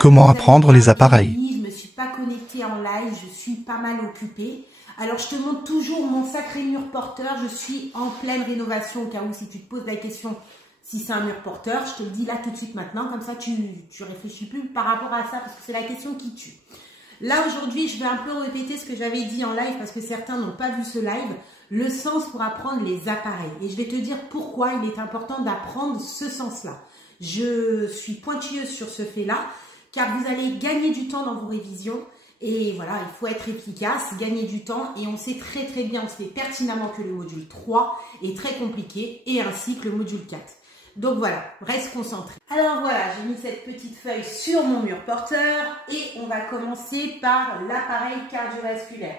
Comment apprendre les appareils? Je ne me suis pas connectée en live, je suis pas mal occupée. Alors, je te montre toujours mon sacré mur porteur. Je suis en pleine rénovation, au cas où si tu te poses la question si c'est un mur porteur. Je te le dis là tout de suite maintenant, comme ça tu réfléchis plus par rapport à ça, parce que c'est la question qui tue. Là, aujourd'hui, je vais un peu répéter ce que j'avais dit en live, parce que certains n'ont pas vu ce live. Le sens pour apprendre les appareils. Et je vais te dire pourquoi il est important d'apprendre ce sens-là. Je suis pointilleuse sur ce fait-là, car vous allez gagner du temps dans vos révisions. Et voilà, il faut être efficace, gagner du temps. Et on sait très très bien, on sait pertinemment que le module 3 est très compliqué, et ainsi que le module 4. Donc voilà, reste concentré. Alors voilà, j'ai mis cette petite feuille sur mon mur porteur et on va commencer par l'appareil cardiovasculaire.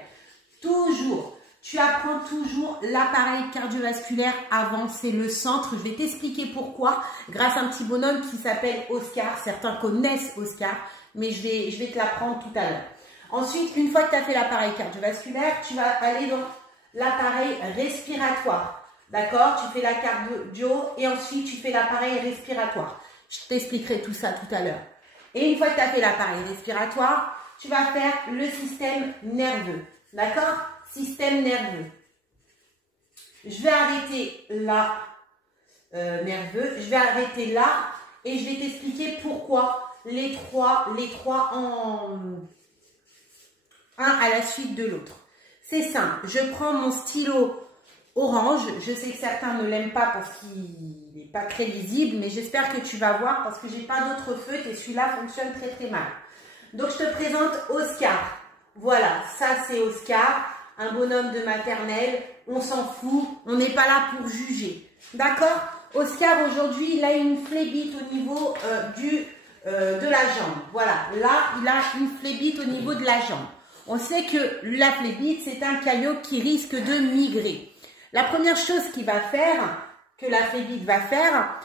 Toujours, tu apprends toujours l'appareil cardiovasculaire avant, c'est le centre. Je vais t'expliquer pourquoi grâce à un petit bonhomme qui s'appelle Oscar. Certains connaissent Oscar, mais je vais te l'apprendre tout à l'heure. Ensuite, une fois que tu as fait l'appareil cardiovasculaire, tu vas aller dans l'appareil respiratoire. D'accord? Tu fais la cardio et ensuite tu fais l'appareil respiratoire. Je t'expliquerai tout ça tout à l'heure. Et une fois que tu as fait l'appareil respiratoire, tu vas faire le système nerveux. D'accord? Système nerveux. Je vais arrêter là, nerveux. Je vais arrêter là et je vais t'expliquer pourquoi les trois en un à la suite de l'autre. C'est simple. Je prends mon stylo orange, je sais que certains ne l'aiment pas parce qu'il n'est pas très visible, mais j'espère que tu vas voir parce que j'ai pas d'autre feutre et celui-là fonctionne très très mal. Donc je te présente Oscar. Voilà, ça c'est Oscar, un bonhomme de maternelle, on s'en fout, on n'est pas là pour juger. D'accord? Oscar aujourd'hui il a une phlébite au niveau de la jambe. Voilà, là il a une phlébite au niveau de la jambe. On sait que la phlébite c'est un caillot qui risque de migrer. La première chose qu'il va faire, que la phlébite va faire,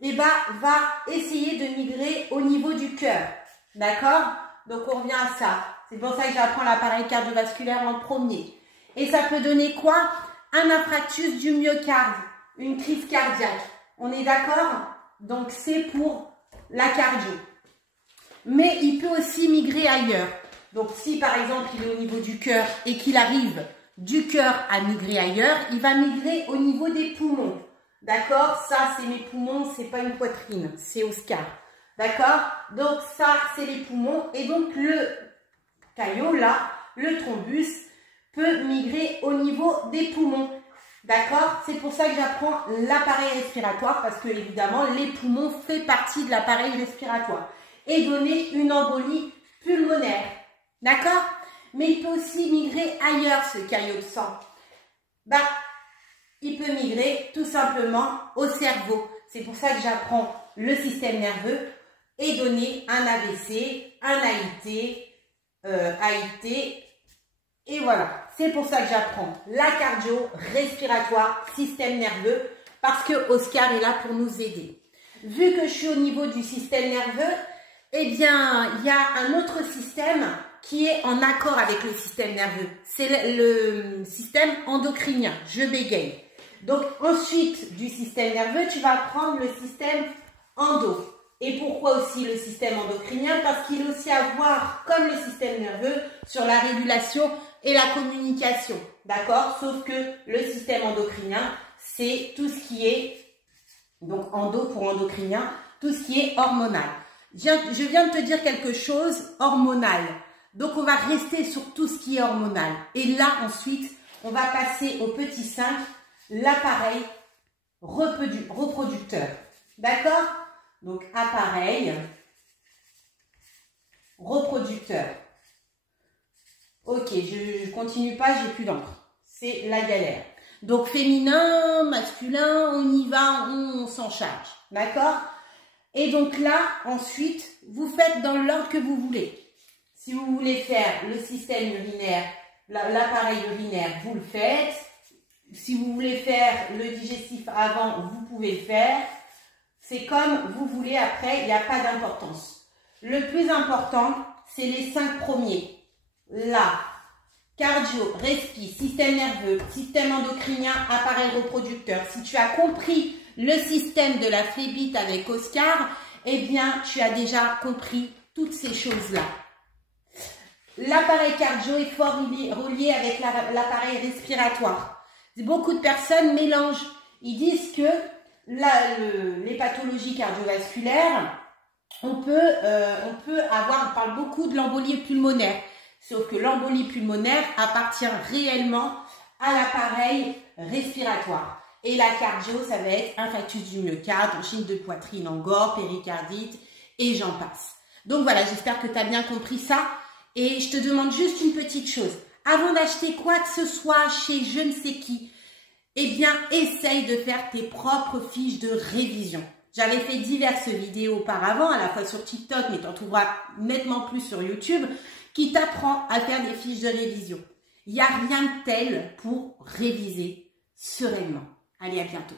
eh ben, va essayer de migrer au niveau du cœur. D'accord? Donc, on revient à ça. C'est pour ça que j'apprends l'appareil cardiovasculaire en premier. Et ça peut donner quoi? Un infarctus du myocarde, une crise cardiaque. On est d'accord? Donc, c'est pour la cardio. Mais il peut aussi migrer ailleurs. Donc, si par exemple, il est au niveau du cœur et qu'il arrive du cœur à migrer ailleurs, il va migrer au niveau des poumons. D'accord? Ça, c'est mes poumons, c'est pas une poitrine, c'est Oscar. D'accord? Donc, ça, c'est les poumons. Et donc, le caillot, là, le thrombus, peut migrer au niveau des poumons. D'accord? C'est pour ça que j'apprends l'appareil respiratoire, parce que, évidemment, les poumons font partie de l'appareil respiratoire. Et donner une embolie pulmonaire. D'accord? Mais il peut aussi migrer ailleurs, ce caillot de sang. Bah, il peut migrer tout simplement au cerveau. C'est pour ça que j'apprends le système nerveux et donner un AVC, un AIT, et voilà. C'est pour ça que j'apprends la cardio, respiratoire, système nerveux, parce que Oscar est là pour nous aider. Vu que je suis au niveau du système nerveux, eh bien, il y a un autre système qui est en accord avec le système nerveux. C'est le système endocrinien. Je bégaye. Donc, ensuite du système nerveux, tu vas prendre le système endo. Et pourquoi aussi le système endocrinien? Parce qu'il a aussi à voir, comme le système nerveux, sur la régulation et la communication. D'accord? Sauf que le système endocrinien, c'est tout ce qui est, donc endo pour endocrinien, tout ce qui est hormonal. Je viens de te dire quelque chose, hormonal. Donc, on va rester sur tout ce qui est hormonal. Et là, ensuite, on va passer au petit 5, l'appareil reproducteur. D'accord? Donc, appareil reproducteur. Ok, je continue pas, j'ai plus d'encre. C'est la galère. Donc, féminin, masculin, on y va, on s'en charge. D'accord? Et donc là, ensuite, vous faites dans l'ordre que vous voulez. Si vous voulez faire le système urinaire, l'appareil urinaire, vous le faites. Si vous voulez faire le digestif avant, vous pouvez le faire. C'est comme vous voulez après, il n'y a pas d'importance. Le plus important, c'est les 5 premiers. Là, cardio, respi, système nerveux, système endocrinien, appareil reproducteur. Si tu as compris le système de la phlébite avec Oscar, eh bien, tu as déjà compris toutes ces choses-là. L'appareil cardio est fort relié avec l'appareil respiratoire. Beaucoup de personnes mélangent. Ils disent que les pathologies cardiovasculaires, on peut avoir, on parle beaucoup de l'embolie pulmonaire. Sauf que l'embolie pulmonaire appartient réellement à l'appareil respiratoire. Et la cardio, ça va être infarctus du myocarde, angine de poitrine en gore, péricardite et j'en passe. Donc voilà, j'espère que tu as bien compris ça. Et je te demande juste une petite chose. Avant d'acheter quoi que ce soit chez je ne sais qui, eh bien, essaye de faire tes propres fiches de révision. J'avais fait diverses vidéos auparavant, à la fois sur TikTok, mais tu en trouveras nettement plus sur YouTube, qui t'apprend à faire des fiches de révision. Il n'y a rien de tel pour réviser sereinement. Allez, à bientôt.